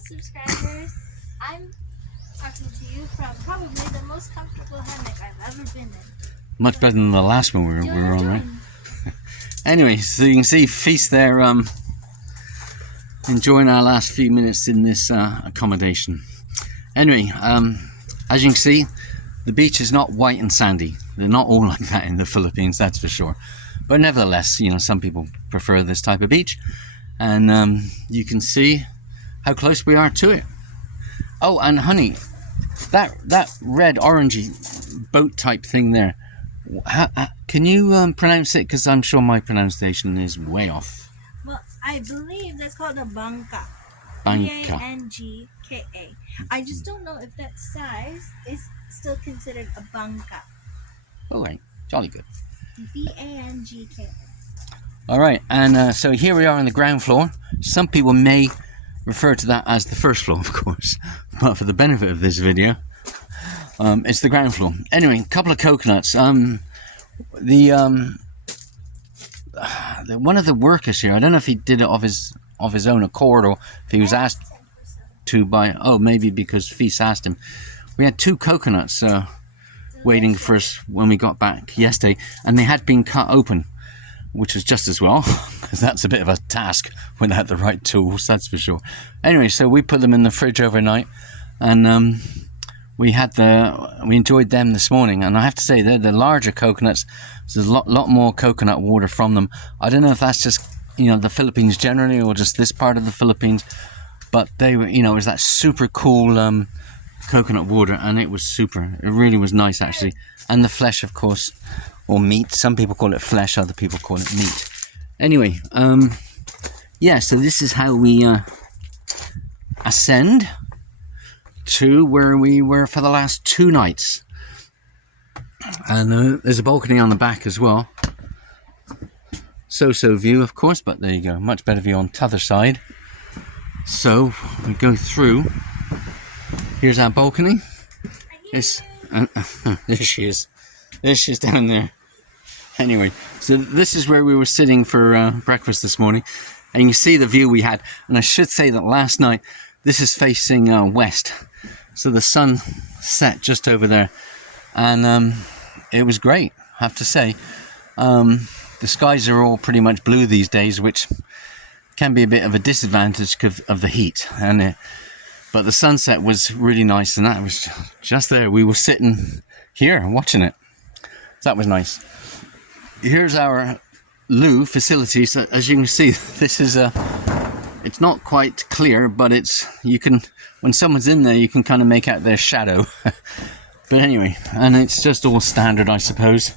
subscribers. I'm talking to you from probably the most comfortable hammock I've ever been in. Much better than the last one we were on, right? Anyway, so you can see Feast there enjoying our last few minutes in this accommodation. Anyway, as you can see, the beach is not white and sandy. They're not all like that in the Philippines, that's for sure. But nevertheless, you know, some people prefer this type of beach. And you can see how close we are to it. Oh, and honey, that red orangey boat type thing there, can you pronounce it? Because I'm sure my pronunciation is way off. Well, I believe that's called a bangka. Bangka. B-A-N-G-K-A. I just don't know if that size is still considered a bangka. All right, jolly good. B-A-N-G-K-A. All right, and so here we are on the ground floor. Some people may refer to that as the first floor, of course, but for the benefit of this video, it's the ground floor. Anyway, a couple of coconuts. One of the workers here, I don't know if he did it of his own accord or if he was asked to by. Oh, maybe because Feast asked him. We had 2 coconuts waiting for us when we got back yesterday, and they had been cut open, which was just as well, because that's a bit of a task without the right tools, that's for sure. Anyway, so we put them in the fridge overnight, and we enjoyed them this morning. And I have to say, they're the larger coconuts. So there's a lot more coconut water from them. I don't know if that's just, you know, the Philippines generally, or just this part of the Philippines, but they were, you know, it was that super cool coconut water, and it was super. It really was nice, actually. And the flesh, of course, or meat. Some people call it flesh, other people call it meat. Anyway, yeah, so this is how we ascend to where we were for the last 2 nights. And there's a balcony on the back as well. So view, of course, but there you go. Much better view on t'other side. So we go through. Here's our balcony. There she is. There she is down there. Anyway, so this is where we were sitting for breakfast this morning, and you can see the view we had. And I should say that last night, this is facing west, so the sun set just over there, and it was great, I have to say. The skies are all pretty much blue these days, which can be a bit of a disadvantage because of the heat, but the sunset was really nice, and that was just there. We were sitting here watching it. That was nice. Here's our loo facilities. As you can see, this is it's not quite clear, but when someone's in there, you can kind of make out their shadow. But anyway, and it's just all standard, I suppose.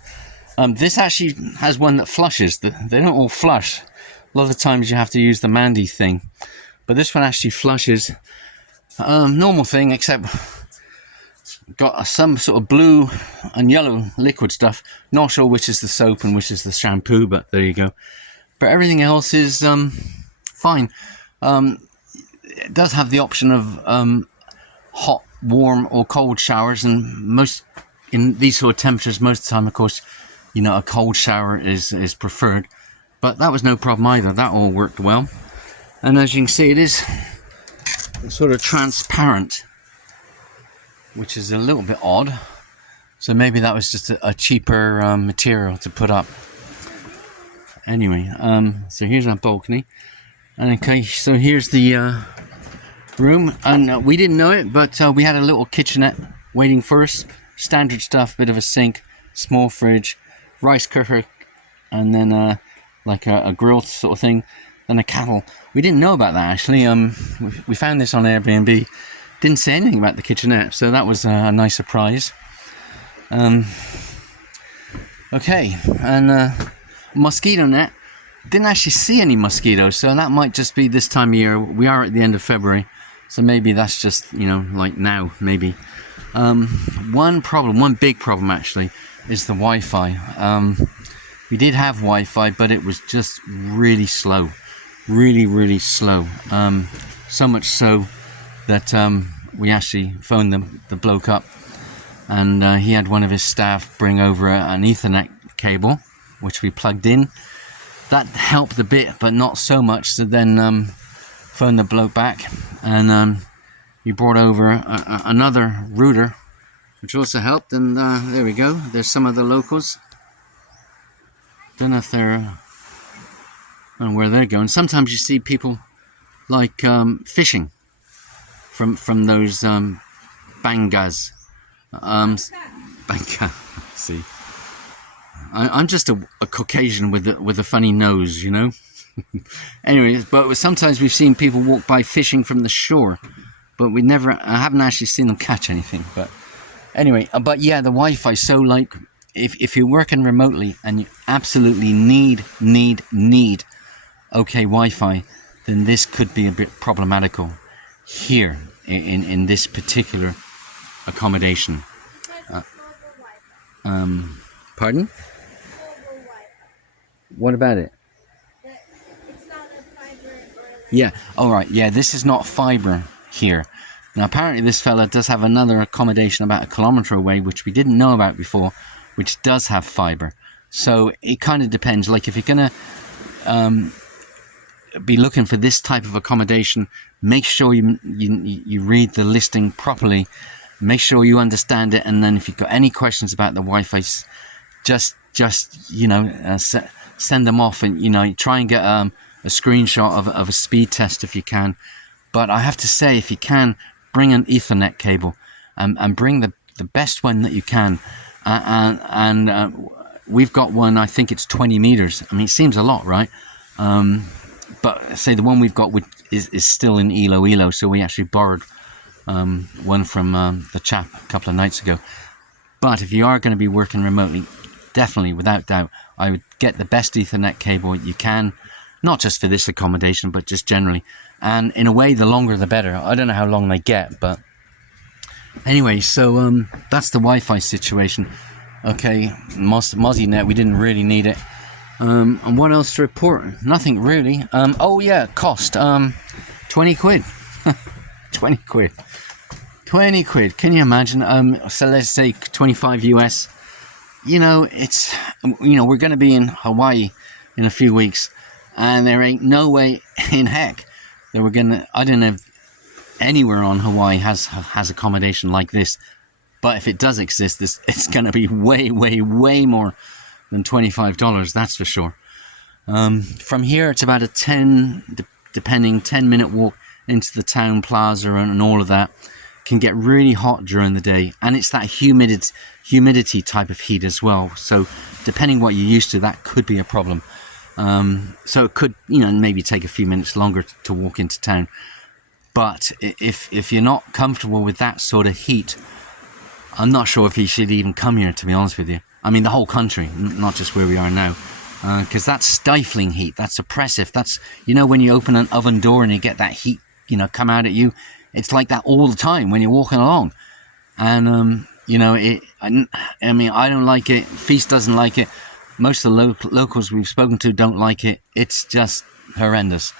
This actually has one that flushes. They don't all flush. A lot of the times you have to use the Mandy thing, but this one actually flushes. Normal thing, except got some sort of blue and yellow liquid stuff. Not sure which is the soap and which is the shampoo, but there you go. But everything else is fine. It does have the option of hot, warm or cold showers, and in these sort of temperatures, most of the time, of course, you know, a cold shower is preferred. But that was no problem either. That all worked well. And as you can see, it is sort of transparent, which is a little bit odd. So maybe that was just a cheaper material to put up. Anyway, so here's our balcony. And okay, so here's the room. And we didn't know it, but we had a little kitchenette waiting for us. Standard stuff, bit of a sink, small fridge, rice cooker, and then like a grill sort of thing, then a kettle. We didn't know about that, actually. We found this on Airbnb. Didn't say anything about the kitchenette, so that was a nice surprise. Okay, and mosquito net. Didn't actually see any mosquitoes, so that might just be this time of year. We are at the end of February, so maybe that's just, you know, like now, maybe. One big problem actually, is the Wi-Fi. We did have Wi-Fi, but it was just really slow. Really slow. So much so that we actually phoned the bloke up, and he had one of his staff bring over an Ethernet cable, which we plugged in. That helped a bit, but not so much. So then phoned the bloke back, and you brought over another router, which also helped. And there we go. There's some of the locals. Don't know if they're, I don't know where they're going. Sometimes you see people like fishing from those bangas. Banga. See, I'm just a Caucasian with a funny nose, you know. Anyway, but sometimes we've seen people walk by fishing from the shore, but I haven't actually seen them catch anything. But anyway, but yeah, the Wi-Fi. So like, if you're working remotely and you absolutely need okay Wi-Fi, then this could be a bit problematical here in this particular accommodation. Pardon? What about it? It's not a fiber or Yeah. All right. Yeah. This is not fiber here. Now, apparently, this fella does have another accommodation about 1 kilometer away, which we didn't know about before, which does have fiber. So it kind of depends. Like if you're gonna be looking for this type of accommodation, make sure you read the listing properly. Make sure you understand it, and then if you've got any questions about the Wi-Fi, just you know, send them off, and you know, try and get a screenshot of a speed test if you can. But I have to say, if you can, bring an Ethernet cable, and bring the best one that you can. And we've got one. I think it's 20 meters. I mean, it seems a lot, right? But say the one we've got is still in Elo, so we actually borrowed one from the chap a couple of nights ago. But if you are going to be working remotely, definitely, without doubt, I would get the best Ethernet cable you can, not just for this accommodation, but just generally. And in a way, the longer the better. I don't know how long they get, but anyway, so that's the Wi-Fi situation. Okay, MozzyNet, we didn't really need it. And what else to report? Nothing really. Oh yeah, cost 20 quid. 20 quid. 20 quid. Can you imagine? So let's say 25 US. You know, we're going to be in Hawaii in a few weeks, and there ain't no way in heck that we're going to, I don't know if anywhere on Hawaii has accommodation like this, but if it does exist, it's going to be way more than $25, that's for sure. From here, it's about a 10-minute walk into the town plaza and all of that. Can get really hot during the day, and it's that humidity type of heat as well. So depending what you're used to, that could be a problem. So it could, maybe take a few minutes longer to walk into town. But if you're not comfortable with that sort of heat, I'm not sure if you should even come here, to be honest with you. I mean, the whole country, not just where we are now. Because that's stifling heat, that's oppressive. That's, when you open an oven door and you get that heat, come out at you. It's like that all the time when you're walking along. And, I don't like it. Feast doesn't like it. Most of the locals we've spoken to don't like it. It's just horrendous.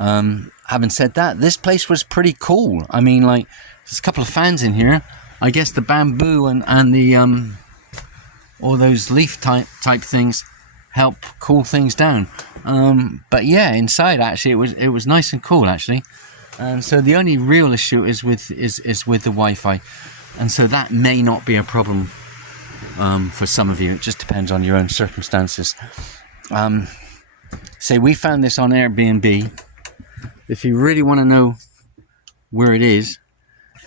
Having said that, this place was pretty cool. I mean, like, there's a couple of fans in here. I guess the bamboo and the, all those leaf type things help cool things down. But yeah, inside actually it was nice and cool actually. And so the only real issue is with the Wi-Fi, and so that may not be a problem for some of you. It just depends on your own circumstances. Say we found this on Airbnb. If you really want to know where it is,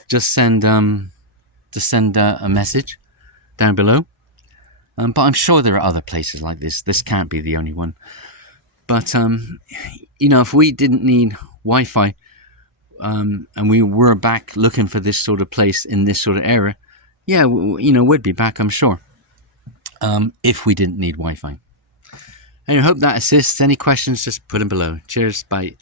just send a message down below. But I'm sure there are other places like this. This can't be the only one. But if we didn't need Wi-Fi, and we were back looking for this sort of place in this sort of area, yeah, we'd be back, I'm sure, if we didn't need Wi-Fi. And I hope that assists. Any questions, just put them below. Cheers, bye.